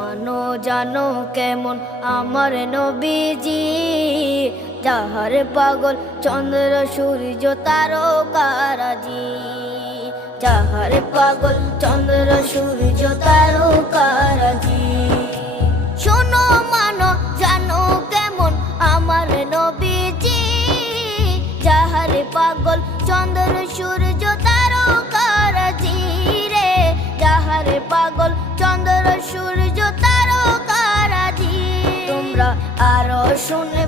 মানো জানো কেমন আমার নবীজি, যাহার পাগল চন্দ্র সূর্য তারকারাজি, যাহার পাগল চন্দ্র সূর্য তারকারাজি। শোনো মানো জানো কেমন আমার নবীজি, যাহার পাগল চন্দ্র সূর্য তারকারাজি রে, যাহার পাগল চন্দ্র সূর্য তারকারাজি। তোমরা আরো শুনে